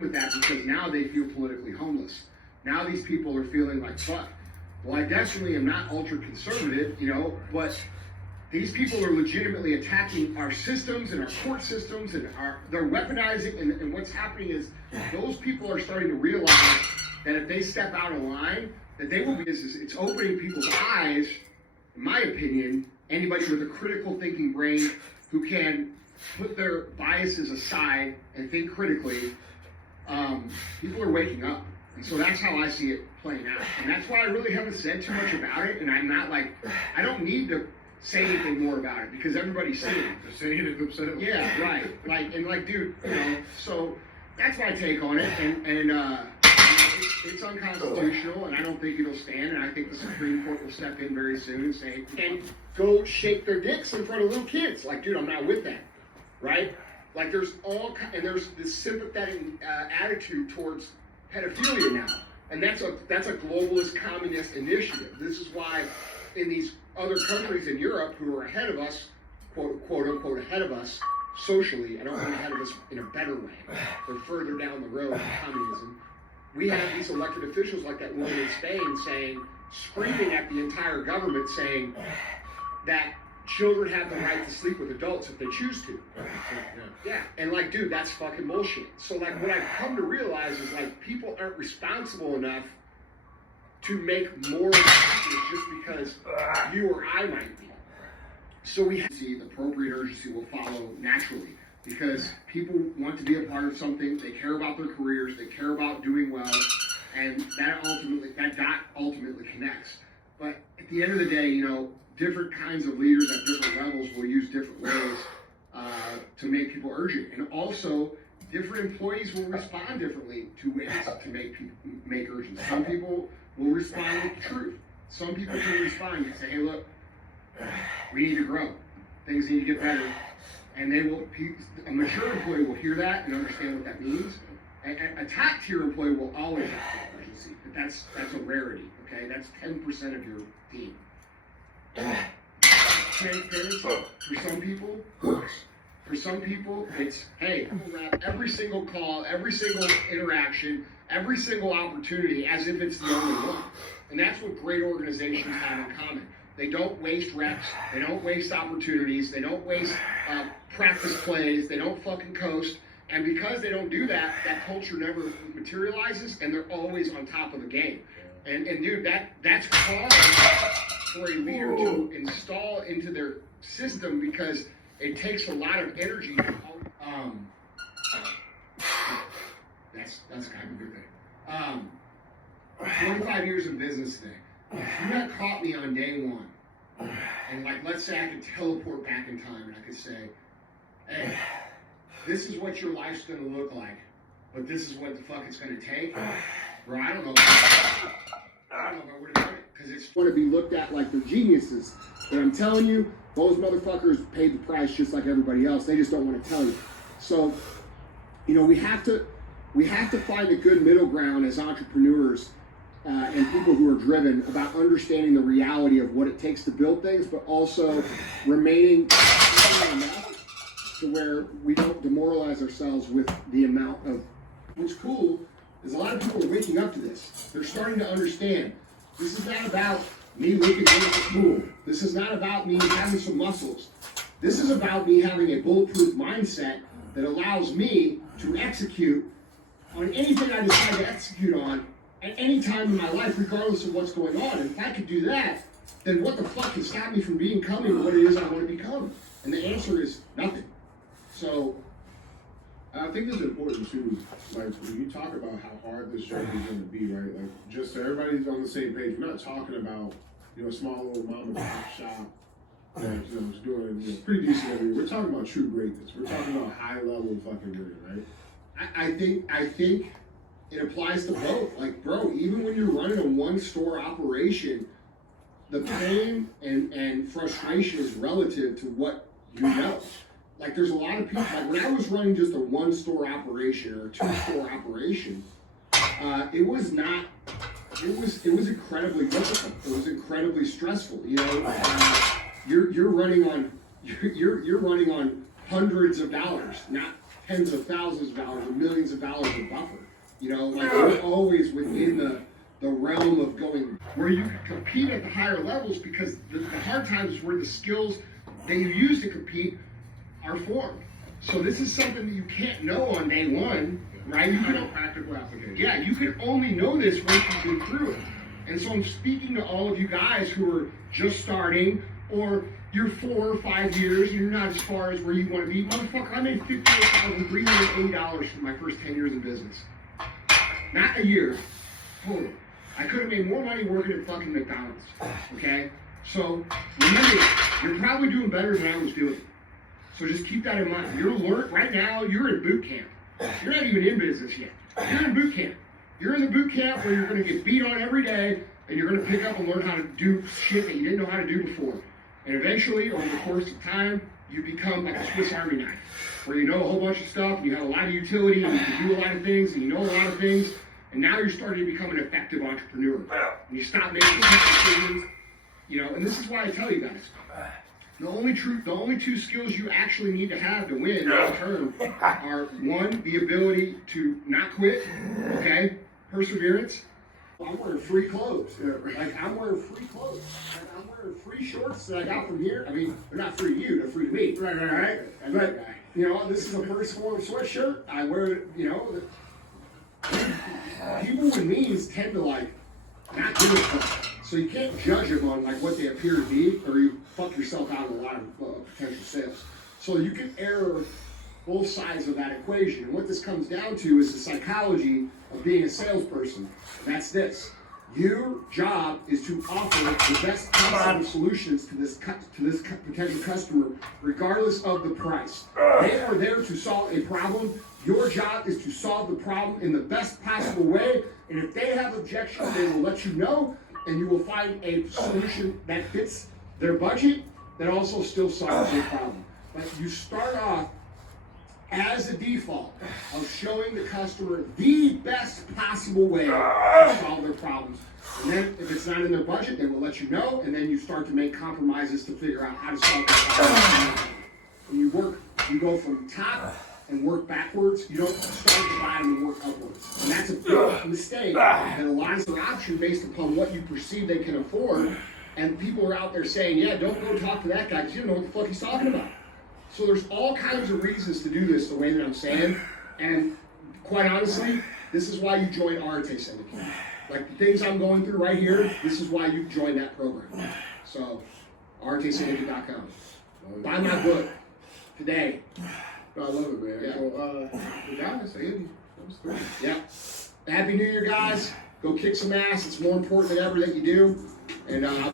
with that because now they feel politically homeless. Now these people are feeling like, fuck, well, I definitely am not ultra conservative, you know, but these people are legitimately attacking our systems and our court systems, and they're weaponizing, and what's happening is those people are starting to realize that if they step out of line, that they will be, it's opening people's eyes, in my opinion. Anybody with a critical thinking brain who can put their biases aside and think critically, people are waking up. And so that's how I see it playing out. And that's why I really haven't said too much about it. And I'm not like, I don't need to say anything more about it because everybody's seeing it. They're saying it themselves. Yeah, right. Like, and like, dude, you know, so that's my take on it. And it's unconstitutional, and I don't think it'll stand. And I think the Supreme Court will step in very soon and say, and go shake their dicks in front of little kids. Like, dude, I'm not with that. Right? Like, there's this sympathetic attitude towards pedophilia now, and that's a globalist communist initiative. This is why in these other countries in Europe who are ahead of us, quote unquote ahead of us socially, I don't mean ahead of us in a better way, they're further down the road in communism. We have these elected officials like that woman in Spain screaming at the entire government saying that children have the right to sleep with adults if they choose to. Yeah, and like, dude, that's fucking bullshit. So like, what I've come to realize is like, people aren't responsible enough to make moral decisions just because you or I might be. So we have to see the appropriate urgency will follow naturally because people want to be a part of something. They care about their careers. They care about doing well, and that ultimately connects. But at the end of the day, you know, different kinds of leaders at different levels will use different ways to make people urgent. And also, different employees will respond differently to ways to make urgent. Some people will respond with truth. Some people will respond and say, hey, look, we need to grow. Things need to get better. And a mature employee will hear that and understand what that means. A top-tier employee will always have urgency, but that's a rarity, okay? That's 10% of your team. Transparency for some people works. For some people, it's, hey, we'll wrap every single call, every single interaction, every single opportunity as if it's the only one. And that's what great organizations have in common. They don't waste reps, they don't waste opportunities, they don't waste practice plays, they don't fucking coast. And because they don't do that, that culture never materializes, and they're always on top of the game. And dude, that's cause for a leader to install into their system because it takes a lot of energy. That's kind of a good thing. 25 years in business today. If you had caught me on day one, and like, let's say I could teleport back in time and I could say, hey, this is what your life's gonna look like, but this is what the fuck it's gonna take. Bro, I don't know if I would have done it, because it's going to be looked at like they're geniuses. But I'm telling you, those motherfuckers paid the price just like everybody else. They just don't want to tell you. So, you know, we have to find a good middle ground as entrepreneurs and people who are driven about understanding the reality of what it takes to build things, but also remaining enough to where we don't demoralize ourselves with the amount of. What's cool is a lot of people are waking up to this. They're starting to understand. This is not about me looking good at the pool. This is not about me having some muscles. This is about me having a bulletproof mindset that allows me to execute on anything I decide to execute on at any time in my life, regardless of what's going on. And if I could do that, then what the fuck can stop me from becoming what it is I want to become? And the answer is nothing. So I think it's important too, like when you talk about how hard this journey is going to be, right? Like, just so everybody's on the same page, we're not talking about, you know, a small little mom and pop shop that, you know, is doing, you know, pretty decent every year. We're talking about true greatness. We're talking about high level fucking winning, right? I think it applies to both. Like, bro, even when you're running a one-store operation, the pain and frustration is relative to what you know. Like, there's a lot of people, like when I was running just a one-store operation or a two-store operation, it was incredibly difficult. It was incredibly stressful. You know, you're running on hundreds of dollars, not tens of thousands of dollars or millions of dollars of buffer. You know, like we're always within the realm of going where you can compete at the higher levels because the hard times is where the skills that you use to compete are formed. So this is something that you can't know on day one, right? You can Practical application. yeah, you can only know this once you've been through it. And so I'm speaking to all of you guys who are just starting, or you're 4 or 5 years and you're not as far as where you want to be. Motherfucker, I made $58,380 for my first 10 years in business. Not a year, total. I could have made more money working at fucking McDonald's, okay? So remember, you're probably doing better than I was doing. So just keep that in mind. Right now, you're in boot camp. You're not even in business yet. You're in boot camp. You're in the boot camp where you're going to get beat on every day, and you're going to pick up and learn how to do shit that you didn't know how to do before. And eventually, over the course of time, you become like a Swiss Army knife, where you know a whole bunch of stuff, and you have a lot of utility, and you can do a lot of things, and you know a lot of things, and now you're starting to become an effective entrepreneur. And you stop making decisions, you know, and this is why I tell you guys, the only two skills you actually need to have to win long term are, one, the ability to not quit, okay, perseverance. I'm wearing free clothes. Like, I'm wearing free clothes. Like, I'm wearing free shorts that I got from here. I mean, they're not free to you, they're free to me. Right? But, you know, this is a first form sweatshirt. I wear it, you know. People with means tend to, like, not do it. So you can't judge them on, like, what they appear to be, or you fuck yourself out of a lot of potential sales. So you can err both sides of that equation. And what this comes down to is the psychology of being a salesperson. And that's this. Your job is to offer the best possible solutions to this potential customer, regardless of the price. They are there to solve a problem. Your job is to solve the problem in the best possible way. And if they have objections, they will let you know, and you will find a solution that fits their budget that also still solves their problem. But you start off as a default of showing the customer the best possible way to solve their problems. And then if it's not in their budget, they will let you know, and then you start to make compromises to figure out how to solve their problem. When you go from top and work backwards. You don't start at the bottom and work upwards. And that's a big mistake that aligns the option based upon what you perceive they can afford. And people are out there saying, yeah, don't go talk to that guy because you don't know what the fuck he's talking about. So there's all kinds of reasons to do this the way that I'm saying. And quite honestly, this is why you join Arente Syndicate. Like the things I'm going through right here, this is why you join that program. So, arentesyndicate.com. Buy my book today. I love it, man. Yeah. So, the guys, Andy, that was great. Yeah. Happy New Year, guys. Go kick some ass. It's more important than ever that you do. And